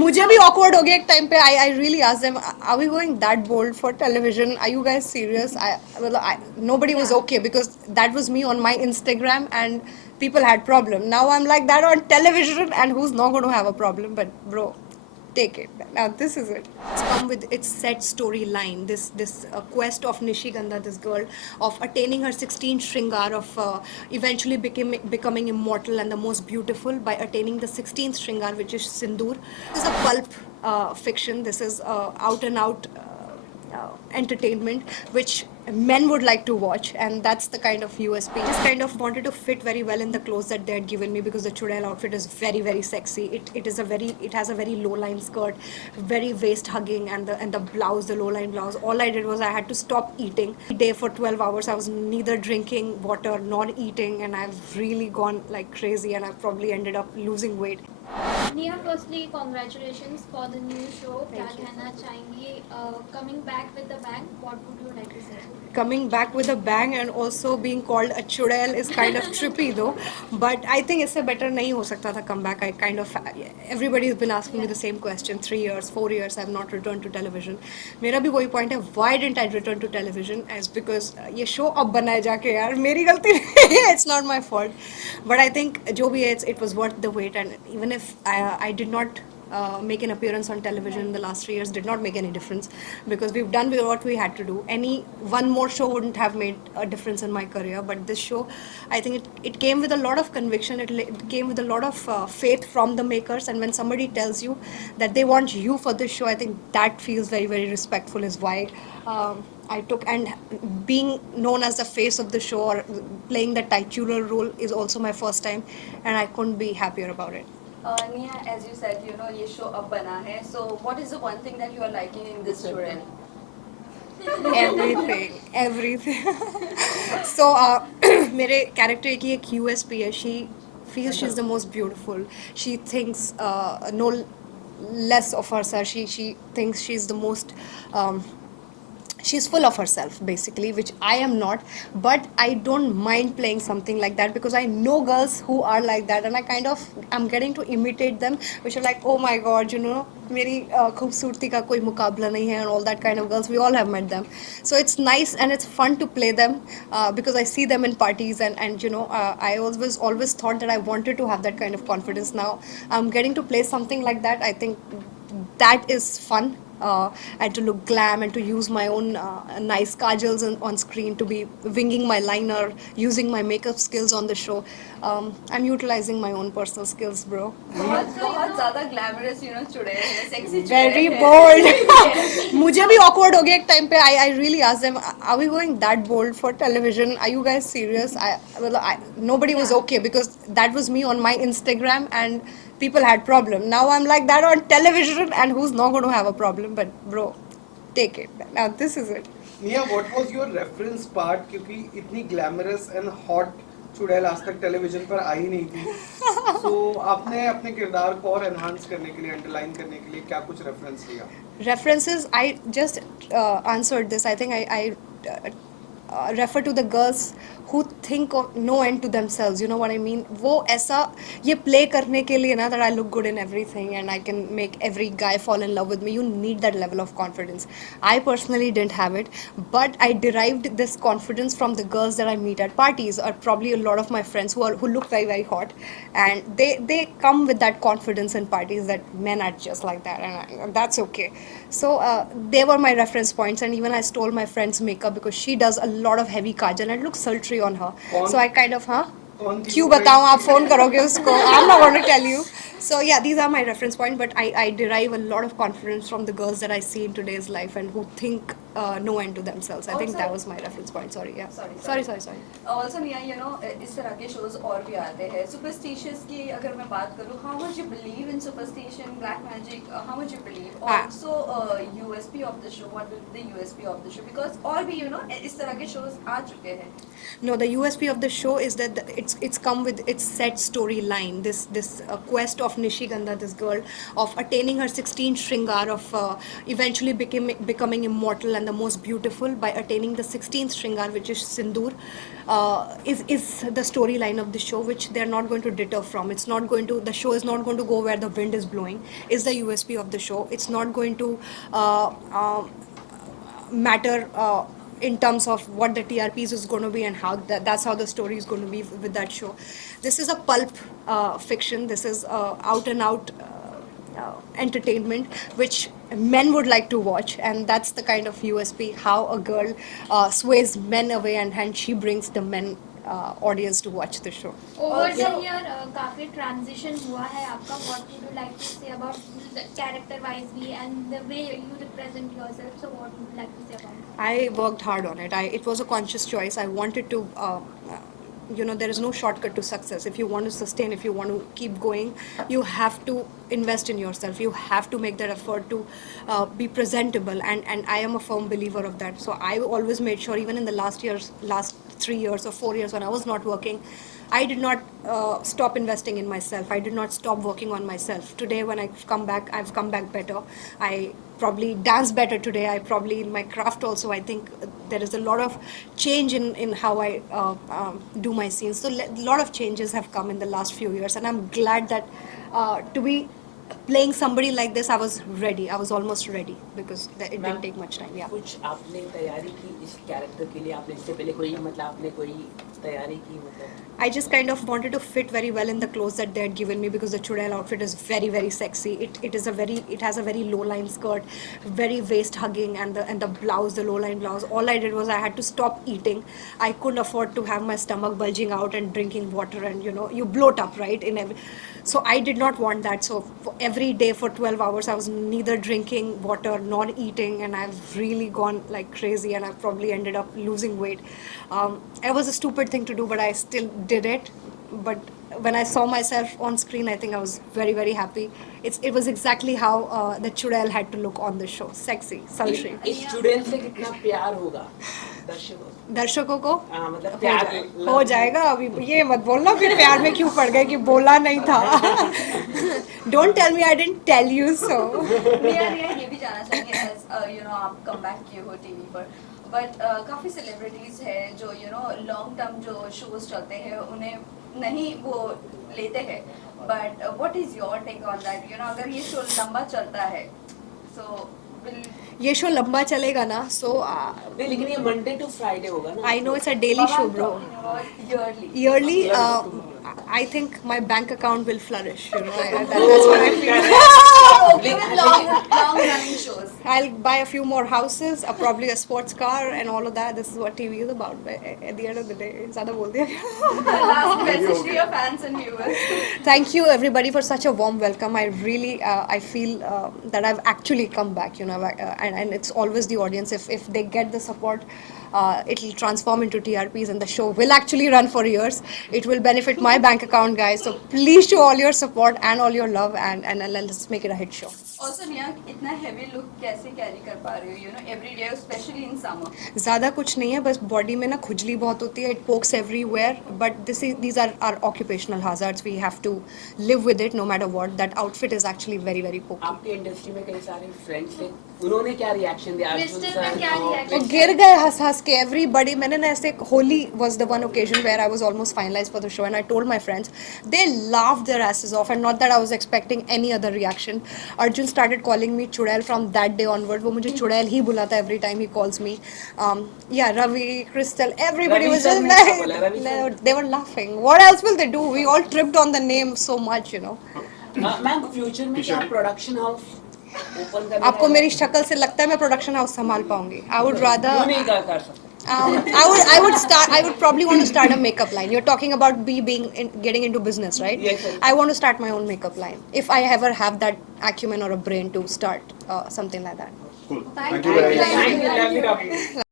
मुझे भी awkward हो गया एक टाइम पे. I really asked them, are we going that bold for television? Are you guys serious? Nobody was okay because that was me on my Instagram and people had problem. Now I'm like that on television and who's not going to have a problem? But bro, take it. Now this is it. It's come with its set storyline. This quest of Nishigandha, this girl, of attaining her 16th Shringar, of eventually becoming immortal and the most beautiful by attaining the 16th Shringar, which is Sindoor. This is a pulp fiction. This is out and out. Entertainment which men would like to watch, and that's the kind of USP. Just kind of wanted to fit very well in the clothes that they had given me because the Chudel outfit is very very sexy. It has a very low line skirt, very waist hugging, and the blouse, the low line blouse. All I did was I had to stop eating day for 12 hours. I was neither drinking water nor eating, and I've really gone like crazy, and I've probably ended up losing weight. Neha, firstly, congratulations for the new show. क्या कहना चाहेंगी? Coming back with the bang, what would you like to say? Coming back with a bang and also being called a chudel is kind of trippy though. But I think इससे better नहीं हो सकता था comeback. I kind of everybody has been asking me the same question. 3 years, 4 years, I've not returned to television. मेरा भी वही point है. Why didn't I return to television? As because ये show अब बनाए जाके यार मेरी गलती नहीं है. It's not my fault. But I think जो भी है, it was worth the wait. And even if I did not make an appearance on television in the last 3 years, did not make any difference because we've done what we had to do. Any one more show wouldn't have made a difference in my career, but this show, I think it came with a lot of conviction. It came with a lot of faith from the makers, and when somebody tells you that they want you for this show, I think that feels very very respectful. Is why I took, and being known as the face of the show or playing the titular role is also my first time, and I couldn't be happier about it. Neha, as you said, ये show अब बना है. So, what is the one thing that you are liking in this children? Everything. So मेरे character की एक USP है. She feels she's the most beautiful. She thinks no less of herself. She thinks she's the most she's full of herself basically, which I am not. But I don't mind playing something like that because I know girls who are like that, and I kind of I'm getting to imitate them, which are like, oh my god, मेरी खूबसूरती का कोई मुकाबला नहीं है, and all that kind of girls. We all have met them, so it's nice and it's fun to play them because I see them in parties, and I always thought that I wanted to have that kind of confidence. Now I'm getting to play something like that. I think that is fun, and to look glam and to use my own nice kajals on screen, to be winging my liner, using my makeup skills on the show. I'm utilizing my own personal skills, bro. बहुत ज़्यादा glamorous, चुड़ैल है, sexy Very चुड़ैल है. bold. मुझे भी awkward हो गया एक टाइम पे. I really asked them, are we going that bold for television? Are you guys serious? Nobody was okay because that was me on my Instagram and people had problem. Now I'm like that on television and who's not going to have a problem? But bro, take it. Now this is it. Nia, what was your reference part? क्योंकि इतनी glamorous and hot चुड़ैल आज तक television पर आई नहीं थी. So आपने अपने किरदार को और enhance करने के लिए, underline करने के लिए क्या कुछ reference लिया? References, I just answered this. I think I refer to the girls who think of no end to themselves. You know what I mean? वो ऐसा ये play करने के लिए ना, that I look good in everything and I can make every guy fall in love with me. You need that level of confidence. I personally didn't have it, but I derived this confidence from the girls that I meet at parties, or probably a lot of my friends who look very very hot, and they come with that confidence in parties that men are just like that, and that's okay. So they were my reference points, and even I stole my friend's makeup because she does a lot of heavy kajal and it looks sultry on her. So I kind of क्यों बताऊँ, आप phone करोगे उसको. I'm not going to tell you. So yeah, these are my reference points, but I derive a lot of confidence from the girls that I see in today's life and who think no end to themselves. I think Also- that was my reference point. Sorry, yeah. Sorry. Sorry. Also, Nia, इस तरह के shows और भी आते हैं. Superstitious की अगर मैं बात करूँ, how much you believe in superstition, black magic, how much you believe? Also, USP of the show, what will be the USP of the show? Because और भी इस तरह के shows आ चुके हैं. No, the USP of the show is that it's come with its set storyline. This quest of Nishigandha, this girl, of attaining her 16th Shringar, of eventually becoming immortal and and the most beautiful by attaining the 16th Shringar, which is Sindoor, is the storyline of the show, which they're not going to deter from. It's not going to, the show is not going to go where the wind is blowing, is the USP of the show. It's not going to matter in terms of what the TRPs is going to be and how that's how the story is going to be with that show. This is a pulp fiction. This is out and out entertainment which men would like to watch, and that's the kind of USP, how a girl sways men away and she brings the men audience to watch the show. Over the year, काफी transition हुआ है आपका. What would you like to say about the character wise भी and the way you represent yourself? So what would you like to say about it? I worked hard on it. It was a conscious choice. I wanted to, there is no shortcut to success. If you want to sustain, if you want to keep going, you have to invest in yourself. You have to make that effort to be presentable. And I am a firm believer of that. So I always made sure, even in the last 3 years or 4 years when I was not working, I did not stop investing in myself. I did not stop working on myself. Today, when I've come back better. I probably dance better today. I probably, in my craft also, I think there is a lot of change in how I do my scenes. So a lot of changes have come in the last few years. And I'm glad that to be playing somebody like this, I was ready. I was almost ready because it didn't take much time. Yeah. कुछ आपने तैयारी की इस character के लिए? आपने इससे पहले कोई आपने कोई तैयारी की मतलब? I just kind of wanted to fit very well in the clothes that they had given me because the Chudail outfit is very, very sexy. It has a very low line skirt, very waist hugging, and the blouse, the low line blouse. All I did was I had to stop eating. I couldn't afford to have my stomach bulging out and drinking water, and you bloat up, right? So I did not want that. So for every day for 12 hours, I was neither drinking water nor eating, and I've really gone like crazy, and I probably ended up losing weight. It was a stupid thing to do, but I still did it. But when I saw myself on screen, I think I was very, very happy. It was exactly how the Chudail had to look on the show. Sexy, sultry. इस चुड़ैल से कितना प्यार होगा दर्शकों? दर्शकों को हाँ मतलब प्यार हो जाएगा. अभी ये मत बोलना फिर प्यार में क्यों पड़ गए कि बोला नहीं था. Don't tell me I didn't tell you so. रिया ये भी जानना चाहेंगे as आप कम बैक किए हो टीवी पर, बट काफ़ी सेलिब्रिटीज़ है जो लॉन्ग टर्म जो शोज चलते हैं उन्हें नहीं वो लेते हैं, but what is your take on that? अगर ये शो लंबा चलता है सो ये शो लंबा चलेगा ना, so नहीं, लेकिन ये मंडे टू फ्राइडे होगा ना? I know it's a daily show, bro. yearly I think my bank account will flourish. That's what I feel. okay with long running shows. I'll buy a few more houses, probably a sports car, and all of that. This is what TV is about. But at the end of the day, ज़्यादा बोल दिया. Last message to your fans and viewers. Thank you everybody for such a warm welcome. I really I feel that I've actually come back, and it's always the audience. If they get the support, it'll transform into TRPs, and the show will actually run for years. It will benefit my bank account, guys. So please show all your support and all your love, and let's make it a hit show. Also निया इतना heavy look कैसे carry कर पा रही हो? Every day, especially in summer. ज़्यादा कुछ नहीं है, बस बॉडी में ना खुजली बहुत होती है. It pokes everywhere, but these are our occupational hazards. We have to live with it no matter what. That outfit is actually very, very pokey. आपके इंडस्ट्री में कई सारे फ्रेंड्स थे, उन्होंने क्या रिएक्शन दिया? अर्जुन Crystal सर में क्या और reaction? वो गिर गए हंस के. Everybody, मैंने ना ऐसे Holi was the one occasion where I was almost finalized for the show, and I told my friends, they laughed their asses off, and not that I was expecting any other reaction. Arjun started calling me Chudail from that day onward. वो मुझे Chudail ही बुलाता every time he calls me. Yeah, Ravi, Crystal, everybody Ravi was sir just ने क्या बोला? Ravi sir? like, they were laughing. What else will they do? We all tripped on the name so much, ma'am future में क्या production house open करना? आपको मेरी शक्ल से लगता है मैं प्रोडक्शन हाउस संभाल पाऊंगी? I would rather. क्यों नहीं कर सकते? I would probably want to start a makeup line. You're talking about getting into business, right? Yes, yes. I want to start my own makeup line if I ever have that acumen or a brain to start something like that. Cool. Thank Thank you you. guys. Thank you, lovely talking.